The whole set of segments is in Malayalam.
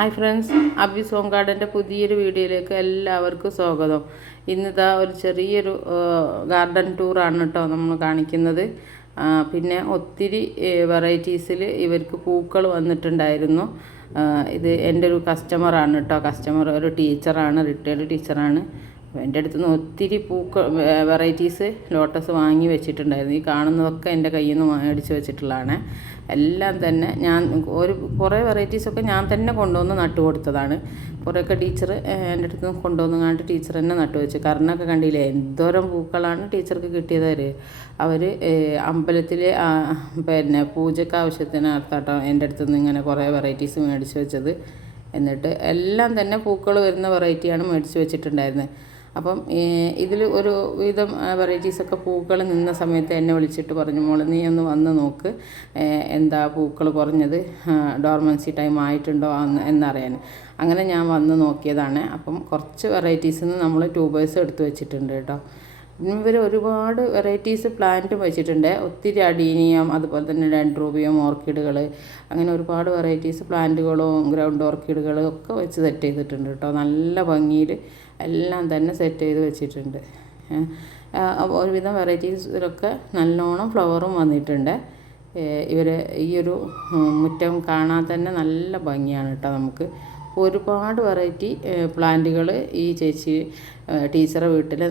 ഹായ് ഫ്രണ്ട്സ്, അബീസ് ഹോം ഗാർഡൻ്റെ പുതിയൊരു വീഡിയോയിലേക്ക് എല്ലാവർക്കും സ്വാഗതം. ഇന്നിതാ ഒരു ചെറിയൊരു ഗാർഡൻ ടൂറാണ് കേട്ടോ നമ്മൾ കാണിക്കുന്നത്. പിന്നെ ഒത്തിരി വെറൈറ്റീസിൽ ഇവർക്ക് പൂക്കൾ വന്നിട്ടുണ്ടായിരുന്നു. ഇത് എൻ്റെ ഒരു കസ്റ്റമറാണ് കേട്ടോ. കസ്റ്റമർ ഒരു ടീച്ചറാണ്, റിട്ടയർഡ് ടീച്ചറാണ്. എൻ്റെ അടുത്ത് നിന്ന് ഒത്തിരി വെറൈറ്റീസ് ലോട്ടസ് വാങ്ങി വെച്ചിട്ടുണ്ടായിരുന്നു. ഈ കാണുന്നതൊക്കെ എൻ്റെ കയ്യിൽ നിന്ന് മേടിച്ച് വെച്ചിട്ടുള്ളതാണ്. എല്ലാം തന്നെ ഞാൻ കുറേ വെറൈറ്റീസൊക്കെ ഞാൻ തന്നെ കൊണ്ടുവന്ന് നട്ടു കൊടുത്തതാണ്. കുറേയൊക്കെ ടീച്ചർ എൻ്റെ അടുത്ത് നിന്ന് കൊണ്ടുവന്ന് കണ്ടിട്ട് ടീച്ചർ തന്നെ നട്ടു വെച്ചു. കർണൊക്കെ കണ്ടില്ലേ, എന്തോരം പൂക്കളാണ് ടീച്ചർക്ക് കിട്ടിയത്. അവർ അമ്പലത്തിൽ പിന്നെ പൂജയ്ക്ക് ആവശ്യത്തിനകത്താട്ടോ എൻ്റെ അടുത്ത് നിന്ന് ഇങ്ങനെ കുറേ വെറൈറ്റീസ് മേടിച്ച് വെച്ചത്. എന്നിട്ട് എല്ലാം തന്നെ പൂക്കൾ വരുന്ന വെറൈറ്റിയാണ് മേടിച്ച് വെച്ചിട്ടുണ്ടായിരുന്നത്. അപ്പം ഇതിൽ ഒരു വിധം വെറൈറ്റീസൊക്കെ പൂക്കൾ നിന്ന സമയത്ത് എന്നെ വിളിച്ചിട്ട് പറഞ്ഞു, മോളെ നീ ഒന്ന് വന്ന് നോക്ക്, എന്താ പൂക്കൾ കുറഞ്ഞത്, ഡോർമൻസി ടൈം ആയിട്ടുണ്ടോ എന്നറിയാൻ. അങ്ങനെ ഞാൻ വന്ന് നോക്കിയതാണ്. അപ്പം കുറച്ച് വെറൈറ്റീസിൽ നിന്ന് നമ്മൾ ട്യൂബേഴ്സ് എടുത്ത് വെച്ചിട്ടുണ്ട് കേട്ടോ. ഇവർ ഒരുപാട് വെറൈറ്റീസ് പ്ലാന്റും വെച്ചിട്ടുണ്ട്. ഒത്തിരി അഡീനിയം, അതുപോലെ തന്നെ ഡെൻഡ്രോബിയം, ഓർക്കിഡുകൾ, അങ്ങനെ ഒരുപാട് വെറൈറ്റീസ് പ്ലാന്റുകളും ഗ്രൗണ്ട് ഓർക്കിഡുകളും ഒക്കെ വെച്ച് സെറ്റ് ചെയ്തിട്ടുണ്ട് കേട്ടോ. നല്ല ഭംഗിയിൽ എല്ലാം തന്നെ സെറ്റ് ചെയ്ത് വെച്ചിട്ടുണ്ട്. ഒരുവിധം വെറൈറ്റീസിലൊക്കെ നല്ലോണം ഫ്ലവറും വന്നിട്ടുണ്ട്. ഇവർ ഈ ഒരു മുറ്റം കാണാൻ തന്നെ നല്ല ഭംഗിയാണ് കേട്ടോ. നമുക്ക് ഒരുപാട് വെറൈറ്റി പ്ലാന്റുകൾ ഈ ചേച്ചി ടീച്ചറെ വീട്ടിൽ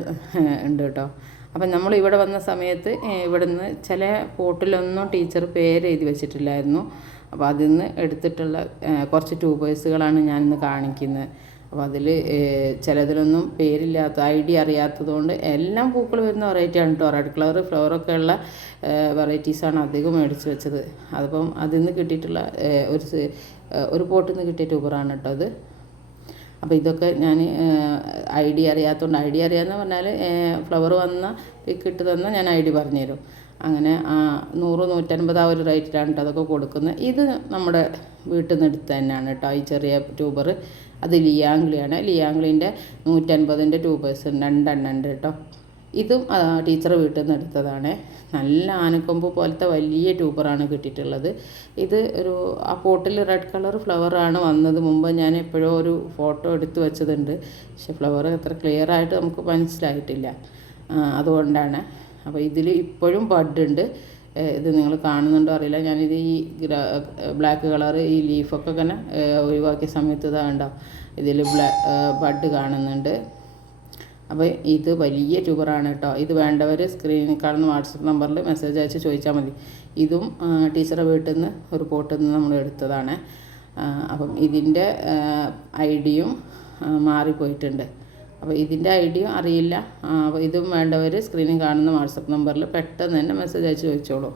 ഉണ്ട് കേട്ടോ. അപ്പം നമ്മൾ ഇവിടെ വന്ന സമയത്ത് ഇവിടുന്ന് ചില പോട്ടിലൊന്നും ടീച്ചർ പേര് എഴുതി വെച്ചിട്ടില്ലായിരുന്നു. അപ്പോൾ അതിൽ നിന്ന് എടുത്തിട്ടുള്ള കുറച്ച് ട്യൂബേഴ്സുകളാണ് ഞാനിന്ന് കാണിക്കുന്നത്. അപ്പോൾ അതിൽ ചിലതിലൊന്നും പേരില്ലാത്ത, ഐഡിയ അറിയാത്തതുകൊണ്ട് എല്ലാം പൂക്കൾ വരുന്ന വെറൈറ്റിയാണ് കേട്ടോ. റെഡ് കളർ ഫ്ലവറൊക്കെ ഉള്ള വെറൈറ്റീസാണ് അധികം മേടിച്ച് വെച്ചത്. അതിപ്പം അതിൽ നിന്ന് കിട്ടിയിട്ടുള്ള ഒരു പോട്ടിൽ നിന്ന് കിട്ടിയ ട്യൂബറാണ് കേട്ടോ അത്. അപ്പോൾ ഇതൊക്കെ ഞാൻ ഐഡിയ അറിയാത്തതുകൊണ്ട്, ഐഡിയ അറിയാമെന്ന് പറഞ്ഞാൽ ഫ്ലവർ വന്ന പിക്ക് ഇട്ട് തന്നാൽ ഞാൻ ഐഡിയ പറഞ്ഞുതരും. അങ്ങനെ 100-150 ആ ഒരു റേറ്റിലാണ് കേട്ടോ അതൊക്കെ കൊടുക്കുന്നത്. ഇത് നമ്മുടെ വീട്ടിൽ നിന്ന് എടുത്ത് തന്നെയാണ് കേട്ടോ ഈ ചെറിയ ട്യൂബർ. അത് ലിയാംഗ്ലിയാണ്. ലിയാംഗ്ലിൻ്റെ 150ൻ്റെ ട്യൂബേഴ്സ് 2 എണ്ണം ഉണ്ട് കേട്ടോ. ഇതും ടീച്ചറെ വീട്ടിൽ നിന്ന് എടുത്തതാണ്. നല്ല ആനക്കൊമ്പ് പോലത്തെ വലിയ ട്യൂബറാണ് കിട്ടിയിട്ടുള്ളത്. ഇത് ആ പോട്ടിൽ റെഡ് കളർ ഫ്ലവറാണ് വന്നത്. മുമ്പ് ഞാൻ എപ്പോഴോ ഒരു ഫോട്ടോ എടുത്ത് വെച്ചതുണ്ട്. പക്ഷെ ഫ്ലവർ അത്ര ക്ലിയർ ആയിട്ട് നമുക്ക് മനസ്സിലായിട്ടില്ല, അതുകൊണ്ടാണ്. അപ്പോൾ ഇതിൽ ഇപ്പോഴും ബഡ് ഉണ്ട്. ഇത് നിങ്ങൾ കാണുന്നുണ്ടോ അറിയില്ല. ഞാനിത് ഈ ബ്ലാക്ക് കളർ ഈ ലീഫൊക്കെ ഇങ്ങനെ ഒഴിവാക്കിയ സമയത്ത് ഇതാണ്ടോ ഇതിൽ ബഡ് കാണുന്നുണ്ട്. അപ്പോൾ ഇത് വലിയ ട്യൂബറാണ് കേട്ടോ. ഇത് വേണ്ടവർ സ്ക്രീനിൽ കാണുന്ന വാട്സപ്പ് നമ്പറിൽ മെസ്സേജ് അയച്ച് ചോദിച്ചാൽ മതി. ഇതും ടീച്ചറെ വീട്ടിൽ നിന്ന് ഒരു പോട്ടിൽ നിന്ന് നമ്മൾ എടുത്തതാണ്. അപ്പം ഇതിൻ്റെ ഐഡിയും മാറിപ്പോയിട്ടുണ്ട്. അപ്പോൾ ഇതിൻ്റെ ഐഡിയ അറിയില്ല. അപ്പോൾ ഇതും വേണ്ടവർ സ്ക്രീനിൽ കാണുന്ന വാട്സപ്പ് നമ്പറിൽ പെട്ടെന്ന് തന്നെ മെസ്സേജ് അയച്ച് ചോദിച്ചോളൂ.